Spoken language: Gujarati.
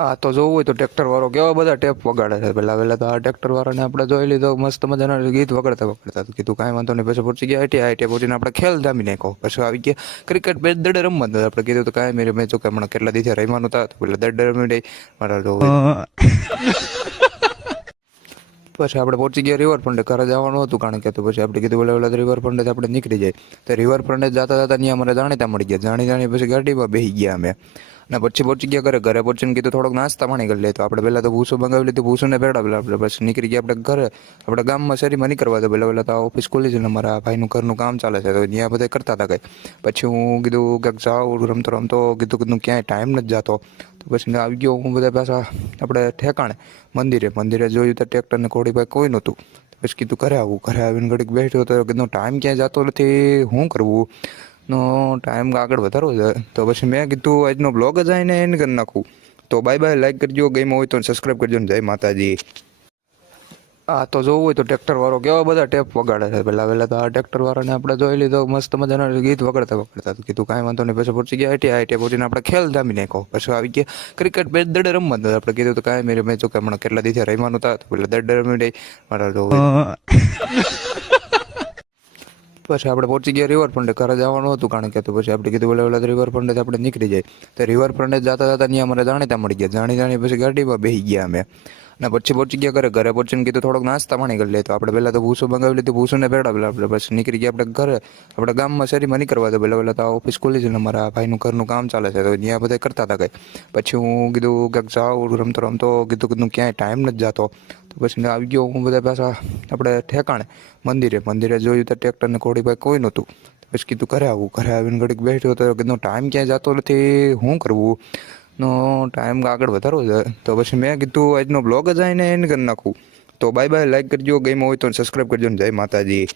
આ તો જોવું હોય તો ટ્રેક્ટર વાળો કેવા બધા ટેપ વગાડે છે. પહેલા તો આ ટ્રેક્ટર વાળાને આપણે જોઈ લીધો મસ્ત મજાના ગીત વગાડતા તો કીધું કાંઈ વાંધો નહીં. પછી પહોંચી ગયા આઈટી પહોંચીને આપણે ખેલ જામી નાખ્યો. પછી આવી ગયા ક્રિકેટ મેચ દડે રમવા હતા. આપણે કીધું તો કાંઈ મેં મેં હમણાં કેટલા દિવસે રમવાનું હતા તો પેલા દડે રમી દઈ મારા જો પછી આપણે પહોંચી ગયા રિવરફ્રન્ટે. ઘરે જવાનું હતું કારણ કે તો પછી આપણે કીધું બોલે રિવરફ્રન્ટે આપણે નીકળી જાય. તો રિવરફ્રન્ટે જતા ત્યાં અમારે જાણીતા મળી ગયા. જાણી પછી ગાડીમાં બેસી ગયા અમે અને પછી પહોંચી ગયા ઘરે પહોંચીને કીધું થોડોક નાસ્તા પાણી કરી લે. તો આપણે પહેલાં તો ભૂસો મંગાવી લીધું. ભૂસોને પેડા પેલા આપણે પછી નીકળી ગયા આપણે ઘરે. આપણે ગામમાં શેરીમાં નીકળવા તો પહેલાં તો ઓફિસ ખુલી છે ને અમારા ભાઈનું ઘરનું કામ ચાલે છે તો ત્યાં બધા કરતા હતા કંઈ. પછી હું કીધું ક્યાંક જાઉં રમતો કીધું ક્યાંય ટાઈમ નથી જતો. તો પછી આવી ગયો હું બધા પાછા આપણે ઠેકાણે મંદિરે જોયું તો ટ્રેક્ટરને ઘોડીભાઈ કોઈ નહોતું. પછી કીધું ઘરે આવીને ઘડીક બેઠો તો કીધું ટાઈમ ક્યાંય જતો નથી, શું કરવું નો ટાઈમ આગળ વધારવો છે. તો પછી મેં કીધું આજનો બ્લોગ જ આવીને એન્ડ કરી નાખું. તો બાય બાય, લાઈક કરજો, ગમ્યો હોય તો સબસ્ક્રાઈબ કરજો ને જય માતાજી. આ તો જોવું હોય તો ટ્રેક્ટર વાળો કેવા બધા ટેપ વગાડે છે. પહેલા તો આ ટ્રેક્ટર વાળાને આપણે જોઈ લીધો મસ્ત મજાના ગીત વગાડતા તો કીધું કાંઈ વાંધો નહીં. પછી પહોંચી ગયા આઈટી પહોંચીને આપણે ખેલ જામી નાખ્યો. પછી આવી ગયા ક્રિકેટ મેચ દડે રમવા હતા. આપણે કીધું તો કાંઈ મેં હમણાં કેટલા દિવસે રમવાનું હતા તો પેલા દડે રમી દઈ મારા જો પછી આપણે પહોંચી ગયા રિવરફ્રન્ટે. ઘરે જવાનું હતું કારણ કે તો પછી આપણે કીધું બોલે રિવરફ્રન્ટે આપણે નીકળી જાય. તો રિવરફ્રન્ટે જતા ત્યાં અમારે જાણીતા મળી ગયા. જાણી પછી ગાડીમાં બેસી ગયા અમે અને પછી પહોંચી ગયા ઘરે પહોંચીને કીધું થોડોક નાસ્તા પાણી કરી લે. તો આપણે પહેલાં તો ભૂસો મંગાવી લીધું. ભૂસોને પેડા પેલા આપણે પછી નીકળી ગયા આપણે ઘરે. આપણે ગામમાં શેરીમાં નીકળવા તો પહેલાં તો ઓફિસ ખુલી છે ને અમારા ભાઈનું ઘરનું કામ ચાલે છે તો ત્યાં બધા કરતા હતા કંઈ. પછી હું કીધું ક્યાંક જાઉં રમતો કીધું ક્યાંય ટાઈમ નથી જતો. તો પછી આવી ગયો હું બધા પાછા આપણે ઠેકાણે મંદિરે જોયું તો ટ્રેક્ટરને ઘોડીભાઈ કોઈ નહોતું. પછી કીધું ઘરે આવીને ઘડીક બેઠો તો કીધું ટાઈમ ક્યાંય જતો નથી, શું કરવું નો ટાઈમ આગળ વધારવો છે. તો પછી મેં કીધું આજનો બ્લોગ જ આવીને એન્ડ કરી નાખું. તો બાય બાય, લાઈક કરજો, ગમ્યો હોય તો સબસ્ક્રાઈબ કરજો ને જય માતાજી.